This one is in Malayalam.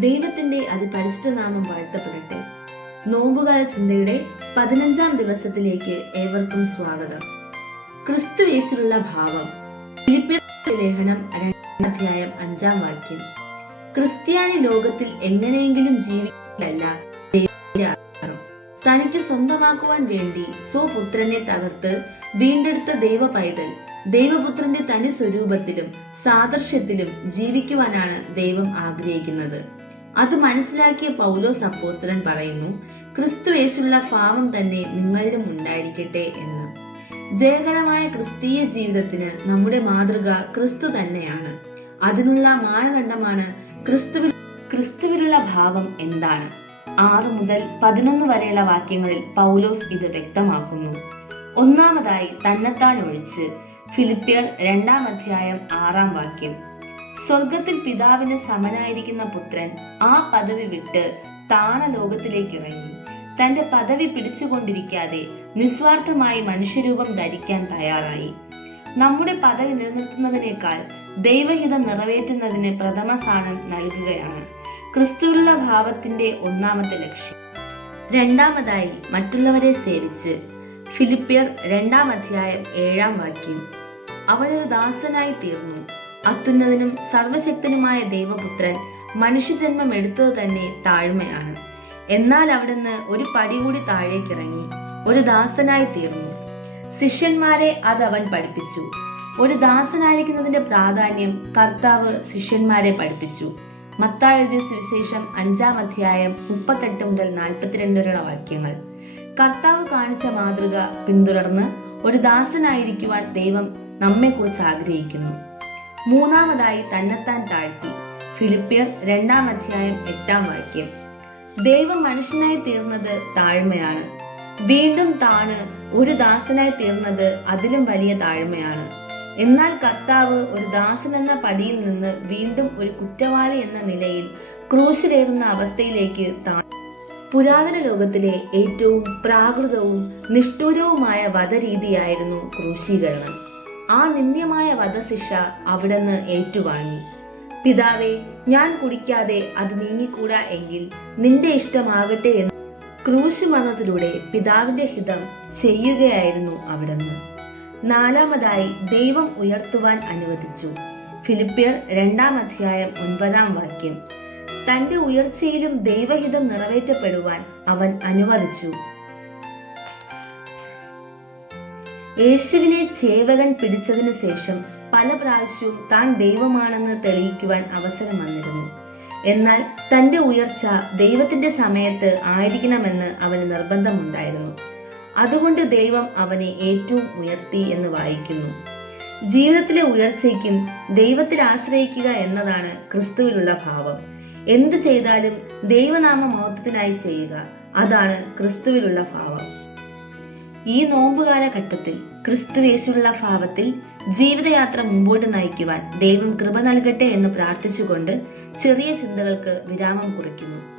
ദൈവത്തിന്റെ അതിപരിശുദ്ധ നാമം വാഴ്ത്തപ്പെടട്ടെ. നോമ്പുകാല ചിന്തയുടെ പതിനഞ്ചാം ദിവസത്തിലേക്ക് ഏവർക്കും സ്വാഗതം. ക്രിസ്തു യേശുള്ള ഭാവം. ലേഖനം അധ്യായം അഞ്ചാം വാക്യം. ക്രിസ്ത്യാനി ലോകത്തിൽ എങ്ങനെയെങ്കിലും ജീവിക്കില്ല തനിക്ക് സ്വന്തമാക്കുവാൻ വേണ്ടി സ്വപുത്രനെ തകർത്ത് വീണ്ടെടുത്ത ദൈവ പൈതൽ ദൈവപുത്രന്റെ തനി സ്വരൂപത്തിലും സാദൃശ്യത്തിലും ജീവിക്കുവാനാണ് ദൈവം ആഗ്രഹിക്കുന്നത്. അത് മനസ്സിലാക്കിയ പൗലോസ് അപ്പോസ്തലൻ പറയുന്നു ക്രിസ്തു യേശുള്ള ഭാവം തന്നെ നിങ്ങളിലും ഉണ്ടായിരിക്കട്ടെ എന്ന്. ജയകരമായ ക്രിസ്തീയ ജീവിതത്തിന് നമ്മുടെ മാതൃക ക്രിസ്തു തന്നെയാണ്. അതിനുള്ള മാനദണ്ഡമാണ് ക്രിസ്തുവിൽ ക്രിസ്തുവിലുള്ള ഭാവം എന്താണ്? ആറ് മുതൽ പതിനൊന്ന് വരെയുള്ള വാക്യങ്ങളിൽ പൗലോസ് ഇത് വ്യക്തമാക്കുന്നു. ഒന്നാമതായി തന്നെത്താൻ ഒഴിച്ച് ഫിലിപ്പിയർ രണ്ടാം അധ്യായം ആറാം വാക്യം. സ്വർഗത്തിൽ പിതാവിന് സമനായിരിക്കുന്ന പുത്രൻ ആ പദവി വിട്ട് താണ ലോകത്തിലേക്ക് ഇറങ്ങി തന്റെ പദവി പിടിച്ചുകൊണ്ടിരിക്കാതെ നിസ്വാർത്ഥമായി മനുഷ്യരൂപം ധരിക്കാൻ തയ്യാറായി. നമ്മുടെ പദവി നിലനിർത്തുന്നതിനേക്കാൾ ദൈവഹിതം നിറവേറ്റുന്നതിന് പ്രഥമ സ്ഥാനം നൽകുകയാണ് ക്രിസ്തുവിലുള്ള ഭാവത്തിന്റെ ഒന്നാമത്തെ ലക്ഷ്യം. രണ്ടാമതായി മറ്റുള്ളവരെ സേവിച്ച്. ഫിലിപ്പിയർ രണ്ടാം അധ്യായം ഏഴാം വാക്യം. അവനൊരു ദാസനായി തീർന്നു. അത്യുന്നതനും സർവശക്തനുമായ ദൈവപുത്രൻ മനുഷ്യജന്മം എടുത്തത് തന്നെ താഴ്മയാണ്. എന്നാൽ അവിടുന്ന് ഒരു പടി കൂടി താഴേക്കിറങ്ങി ഒരു ദാസനായി തീർന്നു. ശിഷ്യന്മാരെ അത് അവൻ പഠിപ്പിച്ചു. ഒരു ദാസനായിരിക്കുന്നതിന്റെ പ്രാധാന്യം കർത്താവ് ശിഷ്യന്മാരെ പഠിപ്പിച്ചു. മത്തായി എഴുതിയ സുവിശേഷം അഞ്ചാം അധ്യായം മുപ്പത്തെട്ട് മുതൽ നാൽപ്പത്തിരണ്ട് വരെയുള്ള വാക്യങ്ങൾ. കർത്താവ് കാണിച്ച മാതൃക പിന്തുടർന്ന് ഒരു ദാസനായിരിക്കുവാൻ ദൈവം നമ്മെക്കുറിച്ച് ആഗ്രഹിക്കുന്നു. മൂന്നാമതായി തന്നെത്താൻ താഴ്ത്തി. ഫിലിപ്പിയർ രണ്ടാം അധ്യായം എട്ടാം വാക്യം. ദൈവം മനുഷ്യനായി തീർന്നത് താഴ്മയാണ്. വീണ്ടും താണ് ഒരു ദാസനായി തീർന്നത് അതിലും വലിയ താഴ്മയാണ്. എന്നാൽ കർത്താവ് ഒരു ദാസൻ എന്ന പടിയിൽ നിന്ന് വീണ്ടും ഒരു കുറ്റവാളി എന്ന നിലയിൽ ക്രൂശിലേറുന്ന അവസ്ഥയിലേക്ക് താ പുരാതന ലോകത്തിലെ ഏറ്റവും പ്രാകൃതവും നിഷ്ഠൂരവുമായ വധരീതിയായിരുന്നു ക്രൂശീകരണം. ആ നിന്ദ്യമായ വധശിക്ഷ അവിടുന്ന് ഏറ്റുവാങ്ങി. പിതാവെ ഞാൻ കുടിക്കാതെ അത് നീങ്ങിക്കൂടാ എങ്കിൽ നിന്റെ ഇഷ്ടമാകട്ടെ എന്ന് ക്രൂശ് മരണത്തിലൂടെ പിതാവിന്റെ ഹിതം ചെയ്യുകയായിരുന്നു അവിടുന്ന്. നാലാമതായി ദൈവം ഉയർത്തുവാൻ അനുവദിച്ചു. ഫിലിപ്പിയർ രണ്ടാം അധ്യായം ഒൻപതാം വാക്യം. തന്റെ ഉയർച്ചയിലും ദൈവഹിതം നിറവേറ്റപ്പെടുവാൻ അവൻ അനുവദിച്ചു. യേശുവിനെ ചേവകൻ പിടിച്ചതിനു ശേഷം പല പ്രാവശ്യവും താൻ ദൈവമാണെന്ന് തെളിയിക്കുവാൻ അവസരം വന്നിരുന്നു. എന്നാൽ തന്റെ ഉയർച്ച ദൈവത്തിന്റെ സമയത്ത് ആയിരിക്കണമെന്ന് അവന് നിർബന്ധമുണ്ടായിരുന്നു. അതുകൊണ്ട് ദൈവം അവനെ ഏറ്റവും ഉയർത്തി എന്ന് വായിക്കുന്നു. ജീവിതത്തിലെ ഉയർച്ചയ്ക്കും ദൈവത്തിൽ ആശ്രയിക്കുക എന്നതാണ് ക്രിസ്തുവിലുള്ള ഭാവം. എന്ത് ചെയ്താലും ദൈവനാമ മഹത്വത്തിനായി ചെയ്യുക അതാണ് ക്രിസ്തുവിലുള്ള ഭാവം. ഈ നോമ്പ് കാലഘട്ടത്തിൽ ക്രിസ്തു യേശുള്ള ഭാവത്തിൽ ജീവിതയാത്ര മുമ്പോട്ട് നയിക്കുവാൻ ദൈവം കൃപ നൽകട്ടെ എന്ന് പ്രാർത്ഥിച്ചുകൊണ്ട് ചെറിയ ചിന്തകൾക്ക് വിരാമം കുറിക്കുന്നു.